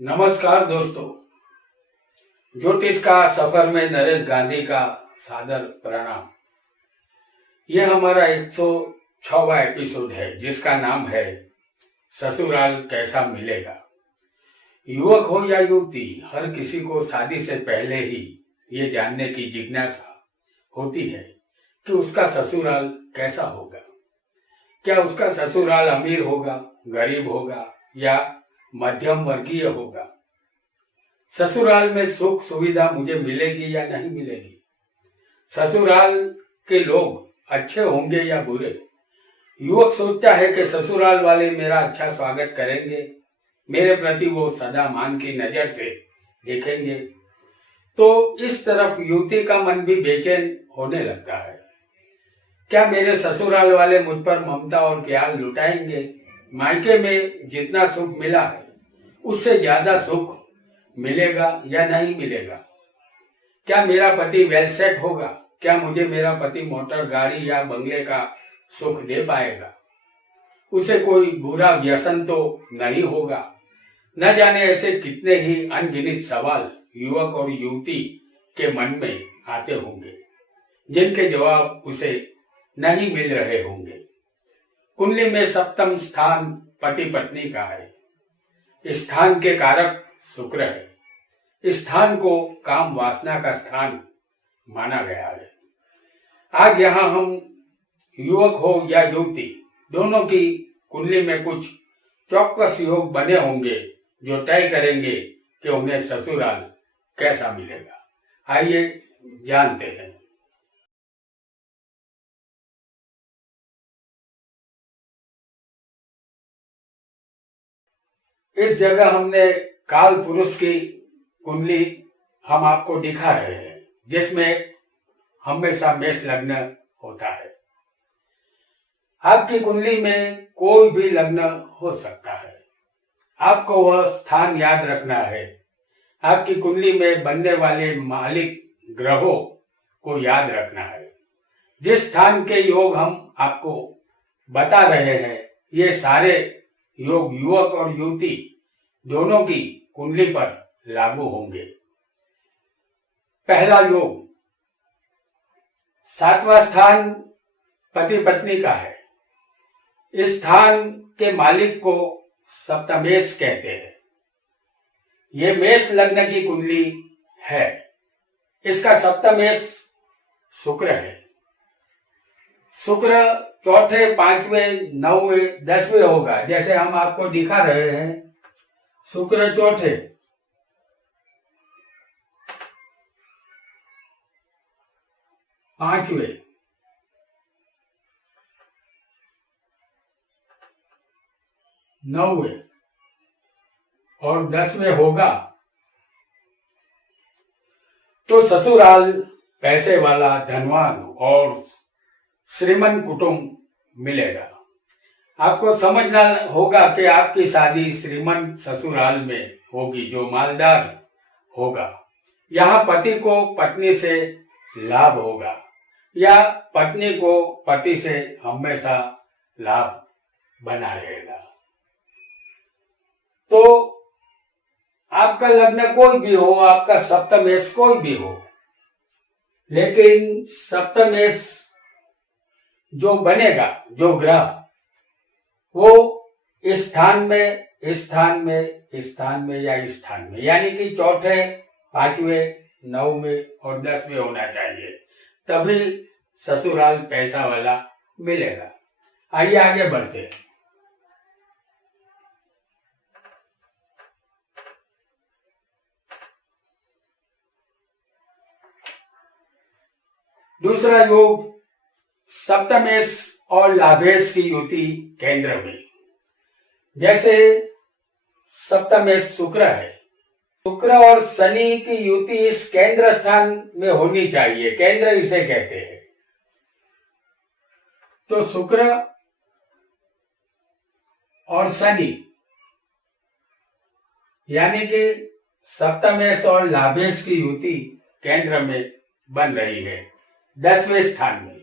नमस्कार दोस्तों, ज्योतिष का सफर में नरेश गांधी का सादर प्रणाम। यह हमारा 106वां एपिसोड है जिसका नाम है ससुराल कैसा मिलेगा। युवक हो या युवती, हर किसी को शादी से पहले ही ये जानने की जिज्ञासा होती है कि उसका ससुराल कैसा होगा। क्या उसका ससुराल अमीर होगा, गरीब होगा या मध्यम वर्गीय होगा। ससुराल में सुख सुविधा मुझे मिलेगी या नहीं मिलेगी। ससुराल के लोग अच्छे होंगे या बुरे। युवक सोचता है कि ससुराल वाले मेरा अच्छा स्वागत करेंगे, मेरे प्रति वो सदा मान की नजर से देखेंगे। तो इस तरफ युवती का मन भी बेचैन होने लगता है। क्या मेरे ससुराल वाले मुझ पर ममता और प्यार लुटाएंगे। मायके में जितना सुख मिला है उससे ज्यादा सुख मिलेगा या नहीं मिलेगा। क्या मेरा पति वेल सेट होगा। क्या मुझे मेरा पति मोटर गाड़ी या बंगले का सुख दे पाएगा। उसे कोई बुरा व्यसन तो नहीं होगा। न जाने ऐसे कितने ही अनगिनत सवाल युवक और युवती के मन में आते होंगे जिनके जवाब उसे नहीं मिल रहे होंगे। कुंडली में सप्तम स्थान पति पत्नी का है। इस स्थान के कारक शुक्र है। इस स्थान को काम वासना का स्थान माना गया है। आज यहाँ हम युवक हो या युवती दोनों की कुंडली में कुछ चौकस योग बने होंगे जो तय करेंगे कि उन्हें ससुराल कैसा मिलेगा। आइए जानते हैं। इस जगह हमने काल पुरुष की कुंडली हम आपको दिखा रहे हैं जिसमें हमेशा मेष लग्न होता है। आपकी कुंडली में कोई भी लग्न हो सकता है। आपको वह स्थान याद रखना है। आपकी कुंडली में बनने वाले मालिक ग्रहों को याद रखना है। जिस स्थान के योग हम आपको बता रहे हैं ये सारे योग युवक और युवती दोनों की कुंडली पर लागू होंगे। पहला योग, 7वां स्थान पति पत्नी का है। इस स्थान के मालिक को सप्तमेश कहते हैं। ये मेष लग्न की कुंडली है। इसका सप्तमेश शुक्र है। शुक्र चौथे, पांचवें, 9वें, 10वें होगा। जैसे हम आपको दिखा रहे हैं, शुक्र चौथे, पांचवें, 9वें और 10वें होगा तो ससुराल पैसे वाला, धनवान और श्रीमंत कुटुंब मिलेगा। आपको समझना होगा कि आपकी शादी श्रीमंत ससुराल में होगी जो मालदार होगा। यहाँ पति को पत्नी से लाभ होगा या पत्नी को पति से हमेशा लाभ बना रहेगा। तो आपका लग्न कोई भी हो, आपका सप्तमेश कोई भी हो, लेकिन सप्तमेश जो बनेगा, जो ग्रह, वो इस स्थान में, इस स्थान में, इस स्थान में या इस स्थान में, यानी कि चौथे, पांचवें, 9वें और 10वें होना चाहिए, तभी ससुराल पैसा वाला मिलेगा। आइए आगे बढ़ते हैं। दूसरा योग, सप्तमेश और लाभेश की युति केंद्र में। जैसे सप्तमेश शुक्र है, शुक्र और शनि की युति इस केंद्र स्थान में होनी चाहिए। केंद्र इसे कहते हैं। तो शुक्र और शनि यानी कि सप्तमेश और लाभेश की युति केंद्र में बन रही है, 10वें स्थान में।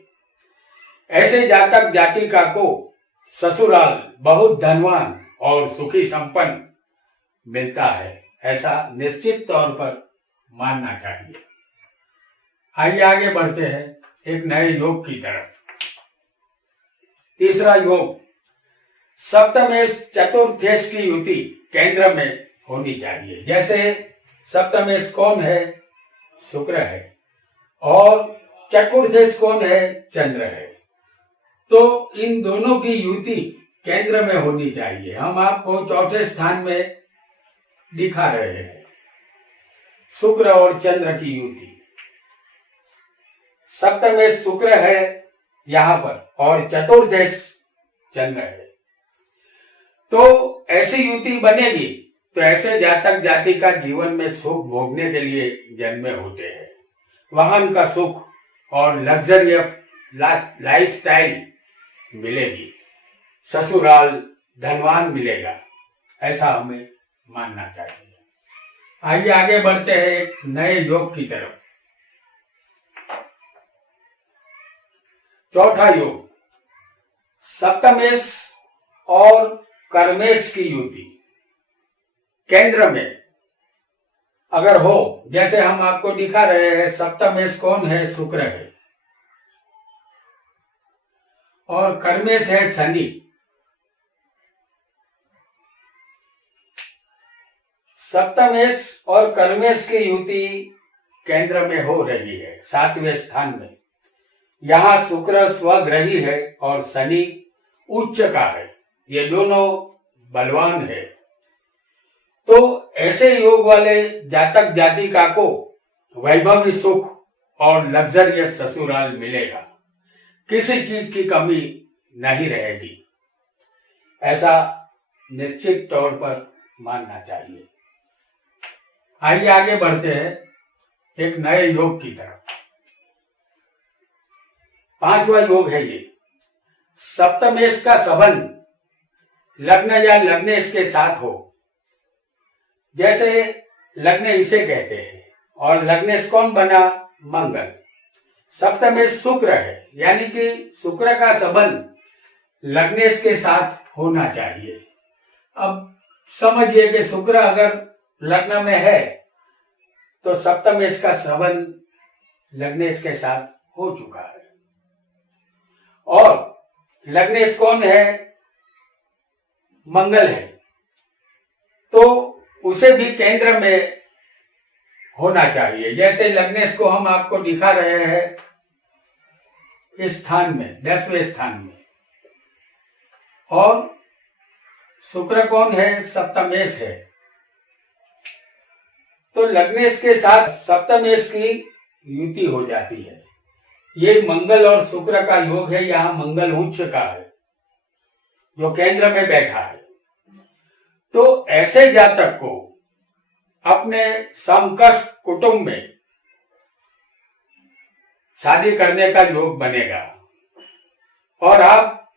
ऐसे जातक जातिका को ससुराल बहुत धनवान और सुखी संपन्न मिलता है। ऐसा निश्चित तौर पर मानना चाहिए। आइए आगे बढ़ते हैं एक नए योग की तरफ। तीसरा योग, सप्तमेश चतुर्थेश की युति केंद्र में होनी चाहिए। जैसे सप्तमेश कौन है? शुक्र है, और चतुर्थेश कौन है? चंद्र है। तो इन दोनों की युति केंद्र में होनी चाहिए। हम आपको चौथे स्थान में दिखा रहे हैं शुक्र और चंद्र की युति। सप्तमेश शुक्र है यहां पर और चतुर्देश चंद्र है। तो ऐसी युति बनेगी तो ऐसे जातक जाति का जीवन में सुख भोगने के लिए जन्मे होते हैं। वाहन का सुख और लग्जरियस लाइफस्टाइल मिलेगी, ससुराल धनवान मिलेगा, ऐसा हमें मानना चाहिए। आइए आगे बढ़ते हैं एक नए योग की तरफ। चौथा योग, सप्तमेश और कर्मेश की युति केंद्र में अगर हो, जैसे हम आपको दिखा रहे हैं, सप्तमेश कौन है? शुक्र है, और कर्मेश है शनि। सप्तमेश और कर्मेश की युति केंद्र में हो रही है 7वें स्थान में। यहां शुक्र स्वग्रही है और शनि उच्च का है, ये दोनों बलवान है। तो ऐसे योग वाले जातक जातिका को वैभवी सुख और लग्जरियस ससुराल मिलेगा, किसी चीज की कमी नहीं रहेगी, ऐसा निश्चित तौर पर मानना चाहिए। आइए आगे बढ़ते हैं एक नए योग की तरफ। 5वां योग है ये, सप्तमेश का संबंध लग्न या लग्नेश के साथ हो। जैसे लग्न इसे कहते हैं, और लग्नेश कौन बना? मंगल। सप्तमेश शुक्र है, यानी कि शुक्र का संबंध लग्नेश के साथ होना चाहिए। अब समझिए कि शुक्र अगर लग्न में है तो सप्तमेश का संबंध लग्नेश के साथ हो चुका है। और लग्नेश कौन है? मंगल है, तो उसे भी केंद्र में होना चाहिए। जैसे लग्नेश को हम आपको दिखा रहे हैं इस स्थान में, 10वें स्थान में, और शुक्र कौन है? सप्तमेश है। तो लग्नेश के साथ सप्तमेश की युति हो जाती है। ये मंगल और शुक्र का योग है। यहां मंगल उच्च का है जो केंद्र में बैठा है। तो ऐसे जातक को अपने समकक्ष कुटुंब में शादी करने का योग बनेगा, और आप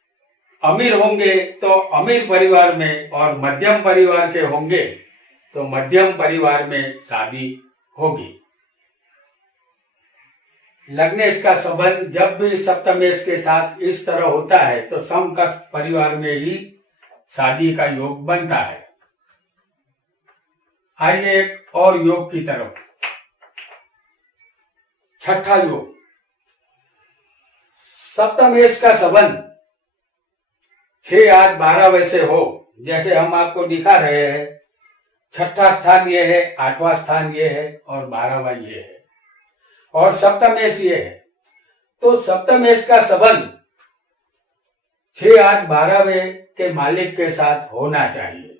अमीर होंगे तो अमीर परिवार में, और मध्यम परिवार के होंगे तो मध्यम परिवार में शादी होगी। लग्नेश का संबंध जब भी सप्तमेश के साथ इस तरह होता है तो समकक्ष परिवार में ही शादी का योग बनता है। आइए एक और योग की तरफ। 6ठा योग, सप्तमेश का संबंध 6, 8, 12 से हो। जैसे हम आपको दिखा रहे हैं, 6ठा स्थान ये है, 8वां स्थान ये है, और 12वां ये है, और सप्तमेश ये है। तो सप्तमेश का संबंध 6, 8, 12 के मालिक के साथ होना चाहिए।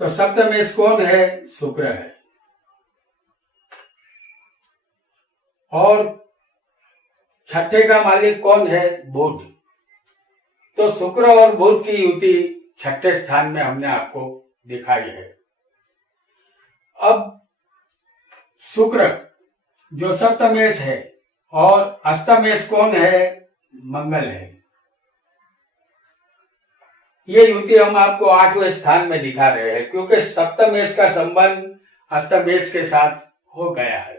तो सप्तमेश कौन है? शुक्र है, और 6ठे का मालिक कौन है? बुध। तो शुक्र और बुध की युति 6ठे स्थान में हमने आपको दिखाई है। अब शुक्र जो सप्तमेश है, और अष्टमेश कौन है? मंगल है। ये युति हम आपको 8वें स्थान में दिखा रहे हैं, क्योंकि सप्तमेश का संबंध अष्टमेश के साथ हो गया है।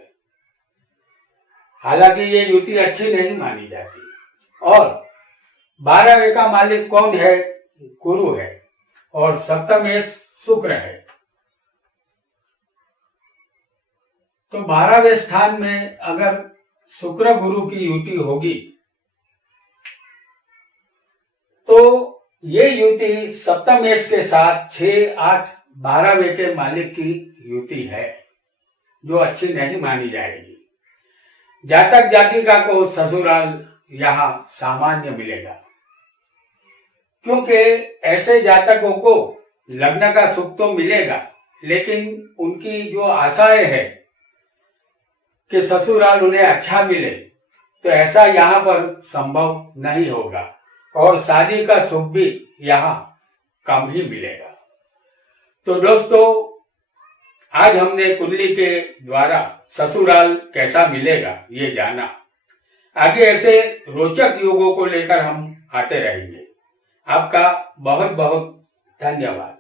हालांकि ये युति अच्छी नहीं मानी जाती। और 12वें का मालिक कौन है? गुरु है, और सप्तमेश शुक्र है। तो 12वें स्थान में अगर शुक्र गुरु की युति होगी तो ये युति सप्तमेश के साथ 6, 8, 12वें के मालिक की युति है, जो अच्छी नहीं मानी जाएगी। जातक जातिका को ससुराल यहाँ सामान्य मिलेगा, क्योंकि ऐसे जातकों को लग्न का सुख तो मिलेगा, लेकिन उनकी जो आशाएं है कि ससुराल उन्हें अच्छा मिले, तो ऐसा यहाँ पर संभव नहीं होगा और शादी का सुख भी यहाँ कम ही मिलेगा। तो दोस्तों, आज हमने कुंडली के द्वारा ससुराल कैसा मिलेगा ये जाना। आगे ऐसे रोचक योगों को लेकर हम आते रहेंगे। आपका बहुत बहुत धन्यवाद।